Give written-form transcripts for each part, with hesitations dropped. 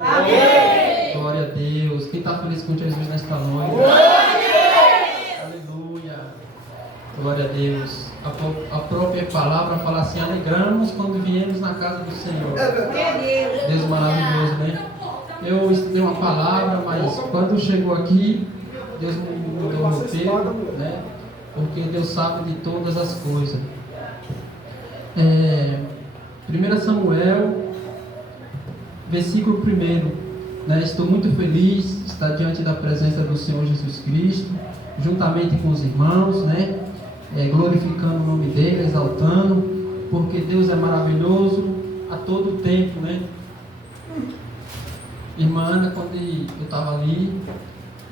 Amém. Glória a Deus. Quem está feliz com Jesus nesta noite? Aleluia. Glória a Deus. A própria palavra fala assim: alegramos quando viemos na casa do Senhor. Deus maravilhoso, né? Eu estudei uma palavra, mas quando chegou aqui, Deus mudou o roteiro, né? Porque Deus sabe de todas as coisas. 1 Samuel, versículo 1, né? Estou muito feliz de estar diante da presença do Senhor Jesus Cristo, juntamente com os irmãos, né? Glorificando o nome dele, exaltando, porque Deus é maravilhoso a todo tempo, né? Irmã Ana, quando eu estava ali,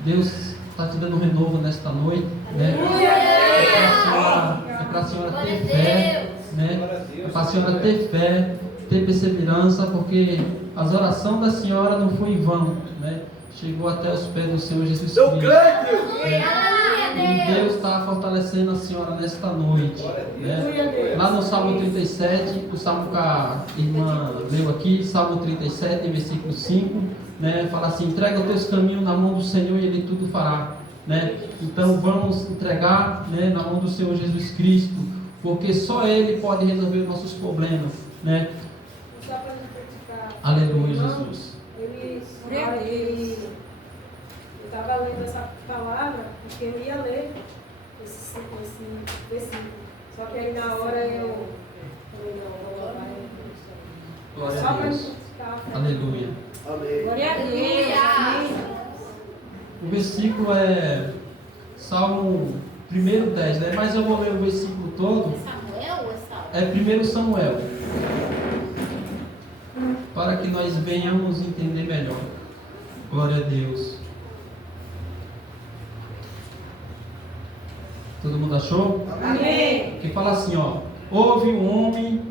Deus está te dando um renovo nesta noite, né? É para a senhora ter fé, né? É para a senhora ter fé, ter perseverança, porque as orações da senhora não foi em vão, né? Chegou até os pés do Senhor Jesus Cristo. E Deus está fortalecendo a senhora nesta noite, né? Lá no Salmo 37, o Salmo que a irmã leu aqui, Salmo 37, versículo 5, né? Fala assim: entrega os teus caminhos na mão do Senhor e Ele tudo fará, né? Então vamos entregar, né, na mão do Senhor Jesus Cristo, porque só Ele pode resolver os nossos problemas, né? Aleluia, Jesus. Eu estava lendo essa palavra porque eu ia ler esse versículo. Só que aí na hora eu falei, não, vou levar Glória só a para Deus. ficar. Aleluia. Glória a Deus. O versículo é Salmo 1:10, né? Mas eu vou ler o versículo todo. É 1 Samuel. Para que nós venhamos entender melhor. Glória a Deus. Todo mundo achou? Amém. Que fala assim, ó: houve um homem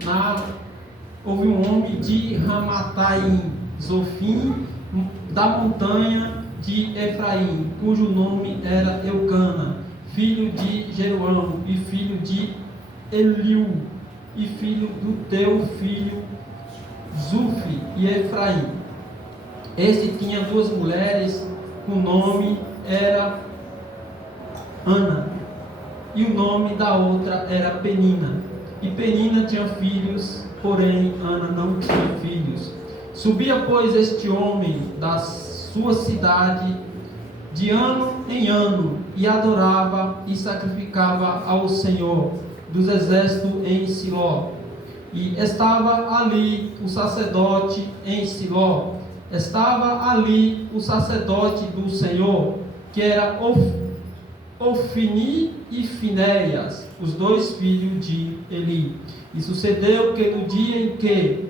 de Ramataim, Zofim, da montanha de Efraim, cujo nome era Eucana, filho de Jeroão, e filho de Eliú, e filho do teu filho Zufi e Efraim. Este tinha duas mulheres, o nome era Ana, e o nome da outra era Penina. E Penina tinha filhos, porém Ana não tinha filhos. Subia, pois, este homem da sua cidade de ano em ano, e adorava e sacrificava ao Senhor dos exércitos em Siló. E estava ali o sacerdote em Siló. Estava ali o sacerdote do Senhor, que era Ofni e Finéias, os dois filhos de Eli. E sucedeu que no dia em que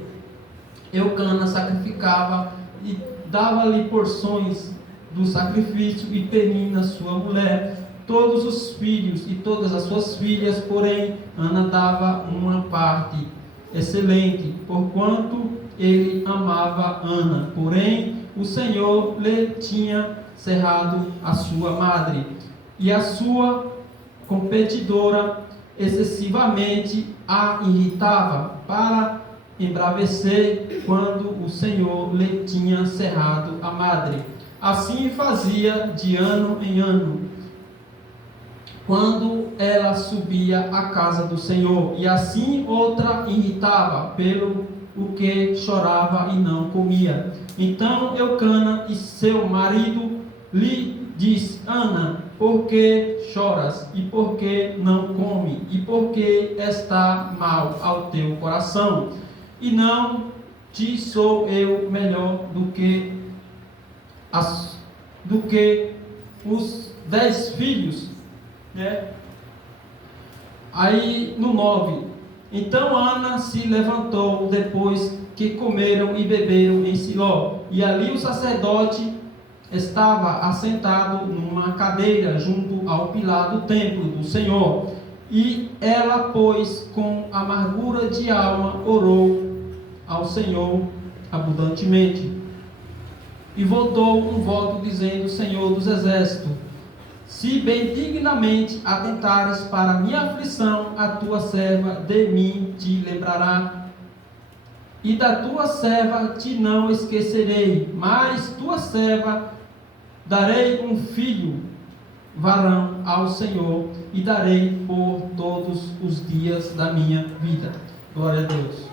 Eucana sacrificava e dava-lhe porções do sacrifício, e Penina, sua mulher, todos os filhos e todas as suas filhas, porém Ana dava uma parte excelente, porquanto ele amava Ana. Porém o Senhor lhe tinha cerrado a sua madre, e a sua competidora excessivamente a irritava, para embravecer quando o Senhor lhe tinha cerrado a madre. Assim fazia de ano em ano, quando ela subia à casa do Senhor, e assim outra irritava, pelo o que chorava e não comia. Então Eucana e seu marido lhe disse: Ana, por que choras? E por que não come? E por que está mal ao teu coração? E não te sou eu melhor do que os 10 filhos, né? Aí no 9: então Ana se levantou depois que comeram e beberam em Siló, e ali o sacerdote estava assentado numa cadeira junto ao pilar do templo do Senhor. E ela, pois, com amargura de alma, orou ao Senhor abundantemente. E voltou um voto dizendo: Senhor dos exércitos, se benignamente atentares para minha aflição, a tua serva de mim te lembrará, e da tua serva te não esquecerei, mas tua serva darei um filho varão ao Senhor, e darei por todos os dias da minha vida. Glória a Deus.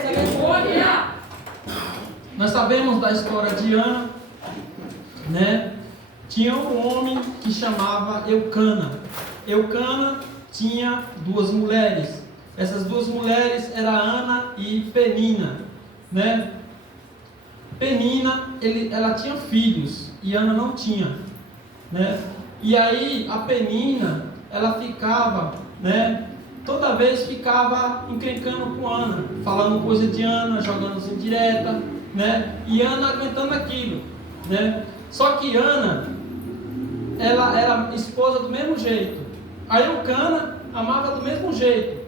Aleluia! Nós sabemos da história de Ana, né? Tinha um homem que chamava Eucana. Eucana tinha duas mulheres. Essas duas mulheres eram Ana e Penina, né? Penina, ela tinha filhos e Ana não tinha, né? E aí a Penina, ela ficava, né? Toda vez ficava encrencando com Ana, falando coisa de Ana, jogando assim direta, né? E Ana aguentando aquilo, né? Só que Ana, ela era esposa do mesmo jeito. A Eucana amava do mesmo jeito,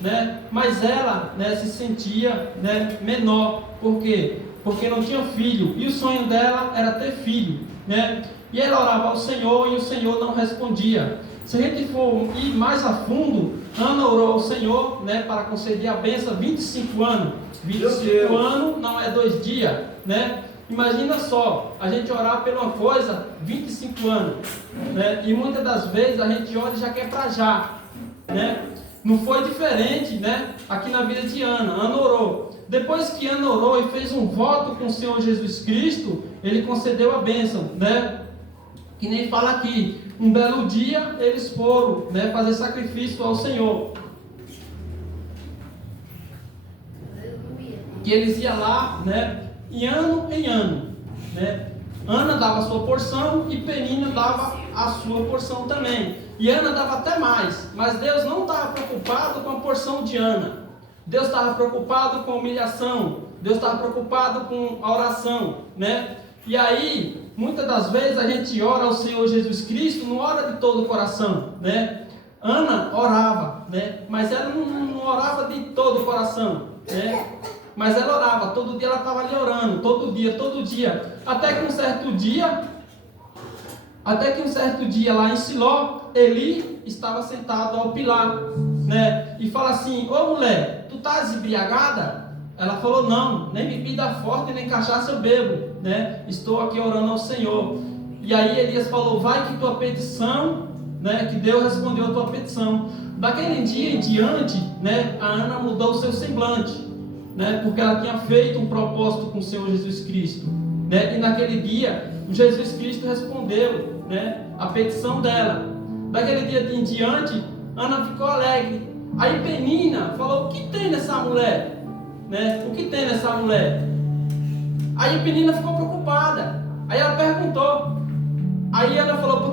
né? Mas ela, né, se sentia, né, menor. Por quê? Porque não tinha filho. E o sonho dela era ter filho, né? E ela orava ao Senhor e o Senhor não respondia. Se a gente for ir mais a fundo, Ana orou ao Senhor, né, para conceder a bênção 25 anos. 25 anos não é 2 dias, né? Imagina só, a gente orar por uma coisa 25 anos, né? E muitas das vezes a gente ora e já quer para já, né? Não foi diferente, né? Aqui na vida de Ana. Ana orou. Depois que Ana orou e fez um voto com o Senhor Jesus Cristo, ele concedeu a bênção, né? Que nem fala aqui. Um belo dia eles foram, né, fazer sacrifício ao Senhor. Que eles iam lá, né? Em ano, né? Ana dava a sua porção e Penina dava a sua porção também. E Ana dava até mais, mas Deus não estava preocupado com a porção de Ana. Deus estava preocupado com a humilhação. Deus estava preocupado com a oração, né? E aí, muitas das vezes a gente ora ao Senhor Jesus Cristo, não ora de todo o coração, né? Ana orava, né? Mas ela não orava de todo o coração, né? Mas ela orava, todo dia ela estava ali orando, todo dia. Até que um certo dia lá em Siló, Eli estava sentado ao pilar, né? E fala assim: ô mulher, tu estás embriagada? Ela falou: não, nem bebida forte, nem cachaça eu bebo, né? Estou aqui orando ao Senhor. E aí Elias falou: vai que tua petição, né? Que Deus respondeu a tua petição. Daquele dia em diante, né? A Ana mudou o seu semblante, né? Porque ela tinha feito um propósito com o Senhor Jesus Cristo, né? E naquele dia, Jesus Cristo respondeu, né, a petição dela. Daquele dia em diante, Ana ficou alegre. Aí Penina falou: o que tem nessa mulher? Né? O que tem nessa mulher? Aí Penina ficou preocupada. Aí ela perguntou. Aí Ana falou: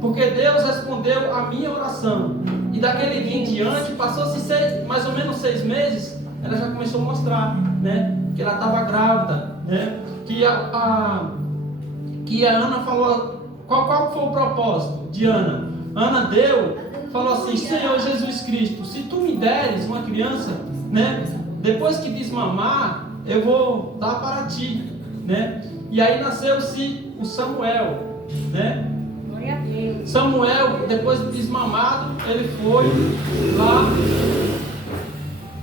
porque Deus respondeu a minha oração. E daquele dia em diante, passou-se mais ou menos 6 meses, ela já começou a mostrar, né, que ela estava grávida, né? Que a Ana falou. Qual foi o propósito de Ana? Ana falou assim: Senhor Jesus Cristo, se tu me deres uma criança, né, depois que desmamar, eu vou dar para ti, né? E aí nasceu-se o Samuel, né? Glória a Deus. Samuel, depois de desmamado, ele foi lá,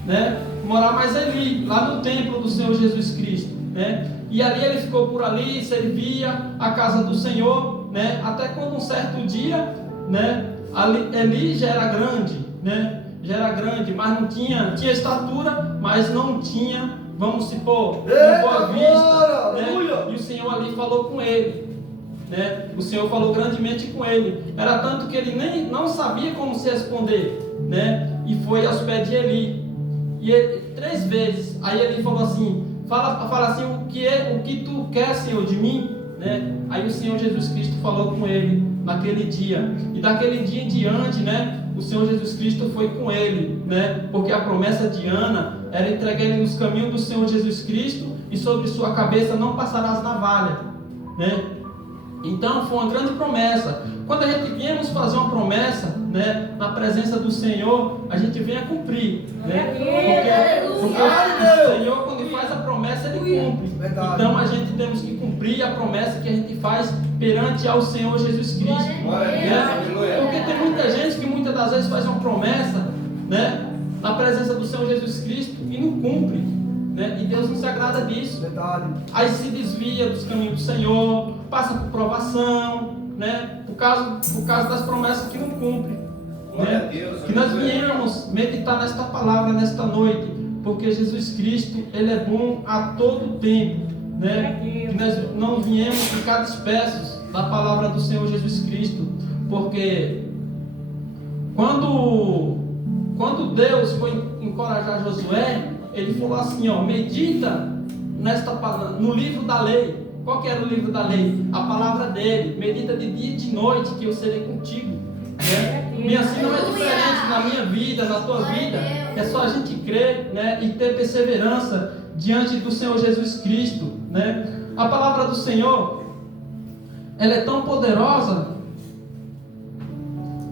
né, morar mais ali, lá no templo do Senhor Jesus Cristo, né? E ali ele ficou por ali, servia a casa do Senhor, né? Até quando um certo dia, né, Eli já era grande, né? Já era grande, mas não tinha estatura, mas não tinha, vamos supor, uma boa vista, né? E o Senhor ali falou com ele, né? O Senhor falou grandemente com ele. Era tanto que ele nem não sabia como se responder, né? E foi aos pés de Eli. E ele, 3 vezes. Aí ele falou assim: fala assim, o que tu quer, Senhor, de mim, né? Aí o Senhor Jesus Cristo falou com ele naquele dia. E daquele dia em diante, né, o Senhor Jesus Cristo foi com ele, né? Porque a promessa de Ana era entregar ele nos caminhos do Senhor Jesus Cristo, e sobre sua cabeça não passarás navalha, né? Então foi uma grande promessa. Quando a gente viemos fazer uma promessa, né, na presença do Senhor, a gente vem a cumprir, né? Porque o Senhor, quando faz a promessa, Ele cumpre. Então a gente temos que cumprir a promessa que a gente faz perante ao Senhor Jesus Cristo, né? Porque tem muita gente que muitas das vezes faz uma promessa, né, na presença do Senhor Jesus Cristo e não cumpre, né? E Deus não se agrada disso. Verdade. Aí se desvia dos caminhos do Senhor, passa por provação, né? Por causa das promessas que não cumpre. Glória Né? a Deus. Que nós viemos meditar nesta palavra nesta noite, porque Jesus Cristo, Ele é bom a todo tempo, né? Que nós não viemos ficar dispersos da palavra do Senhor Jesus Cristo, porque quando Deus foi encorajar Josué, Ele falou assim, ó, medita no livro da lei. Qual que era o livro da lei? A palavra dele. Medita de dia e de noite, que eu serei contigo. Né? E assim não é diferente na minha vida, na tua vida. É só a gente crer, né, e ter perseverança diante do Senhor Jesus Cristo, né? A palavra do Senhor, ela é tão poderosa.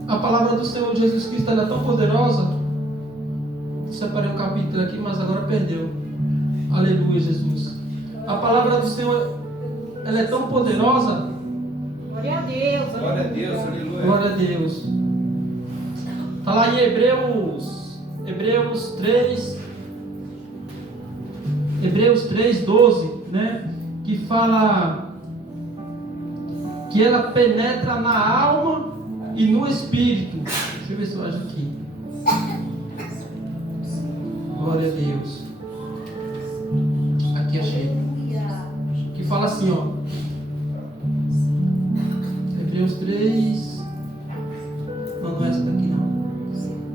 A palavra do Senhor Jesus Cristo, ela é tão poderosa. Separei um capítulo aqui, mas agora perdeu. Aleluia, Jesus. A palavra do Senhor, ela é tão poderosa. Glória a Deus. Glória a Deus, aleluia. Glória a Deus. Está lá em Hebreus 3:12, né? Que fala que ela penetra na alma e no espírito. Deixa eu ver se eu acho aqui. Glória a Deus. Aqui achei. Que fala assim, ó. Hebreus 3. Não é essa daqui não.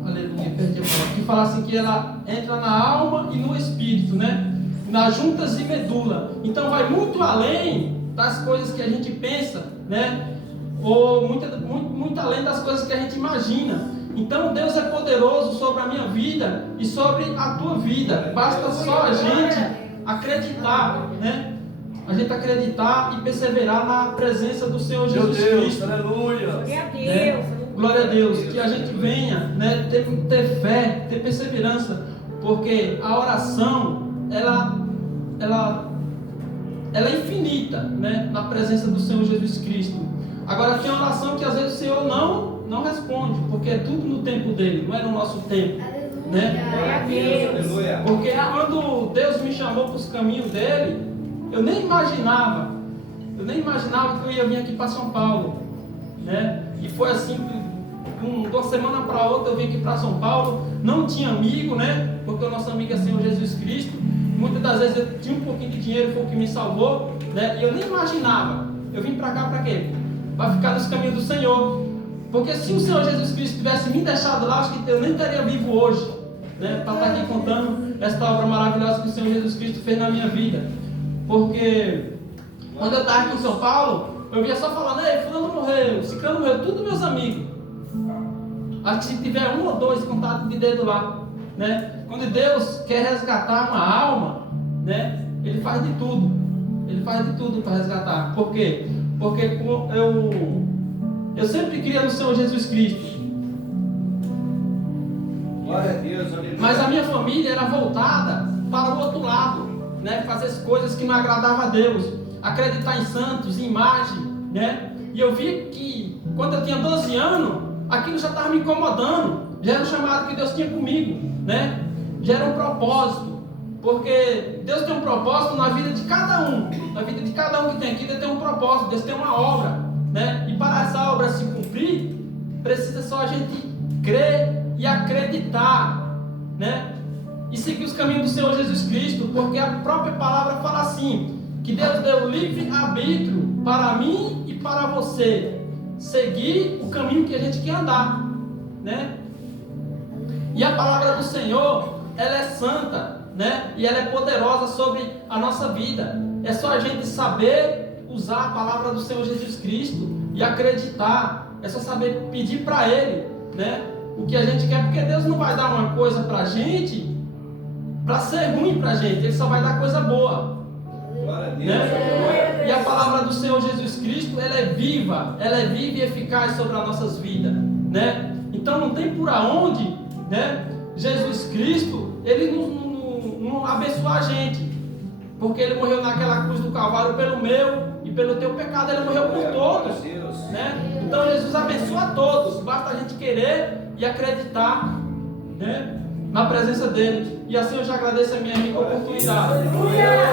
Aleluia, perdi a palavra. Que fala assim que ela entra na alma e no espírito, né? Nas juntas e medula. Então vai muito além das coisas que a gente pensa, né? Ou muito além das coisas que a gente imagina. Então Deus é poderoso sobre a minha vida e sobre a tua vida. Basta só a gente acreditar, né? A gente acreditar e perseverar na presença do Senhor Jesus Cristo. Aleluia. Glória a Deus. Né? Glória a Deus. Que a gente venha, né, ter fé, ter perseverança. Porque a oração, ela é infinita, né, na presença do Senhor Jesus Cristo. Agora tem oração que às vezes o Senhor não responde, porque é tudo no tempo dele, não é no nosso tempo, né? Glória a Deus, aleluia. Porque quando Deus me chamou para os caminhos dele, eu nem imaginava que eu ia vir aqui para São Paulo, né? E foi assim, de uma semana para outra eu vim aqui para São Paulo, não tinha amigo, né? Porque o nosso amigo é Senhor Jesus Cristo. Muitas das vezes eu tinha um pouquinho de dinheiro, foi o que me salvou, né? E eu nem imaginava. Eu vim para cá para quê? Para ficar nos caminhos do Senhor. Porque se o Senhor Jesus Cristo tivesse me deixado lá, acho que eu nem estaria vivo hoje, né? Para estar aqui contando esta obra maravilhosa que o Senhor Jesus Cristo fez na minha vida. Porque quando eu estava aqui em São Paulo, eu via só falando, ei, fulano morreu, ciclano morreu, tudo meus amigos. Acho que se tiver um ou dois contatos de dedo lá, né? Quando Deus quer resgatar uma alma, né? Ele faz de tudo. Ele faz de tudo para resgatar. Por quê? Porque eu sempre queria no Senhor Jesus Cristo. Glória a Deus, aleluia. Mas a minha família era voltada para o outro lado, né? Fazer as coisas que não agradavam a Deus. Acreditar em santos, em imagem, né? E eu vi que quando eu tinha 12 anos, aquilo já estava me incomodando. Já era um chamado que Deus tinha comigo, né? Já era um propósito. Porque Deus tem um propósito na vida de cada um. Na vida de cada um que tem aqui, Deus tem um propósito, Deus tem uma obra, né? E para essa obra se cumprir, precisa só a gente crer e acreditar, né? E seguir os caminhos do Senhor Jesus Cristo, porque a própria palavra fala assim, que Deus deu livre arbítrio para mim e para você seguir o caminho que a gente quer andar, né? E a palavra do Senhor, ela é santa, né? E ela é poderosa sobre a nossa vida. É só a gente saber usar a palavra do Senhor Jesus Cristo e acreditar. É só saber pedir para Ele, né? O que a gente quer, porque Deus não vai dar uma coisa para a gente para ser ruim para a gente. Ele só vai dar coisa boa. Glória a Deus, Né? aleluia. E a palavra do Senhor Jesus Cristo, ela é viva e eficaz sobre as nossas vidas, né? Então não tem por aonde, né? Jesus Cristo, ele não abençoa a gente, porque ele morreu naquela cruz do Calvário pelo meu e pelo teu pecado, ele morreu por todos, né? Então Jesus abençoa a todos, basta a gente querer e acreditar, né? na presença dele. E assim eu já agradeço a minha rica oportunidade. Aleluia.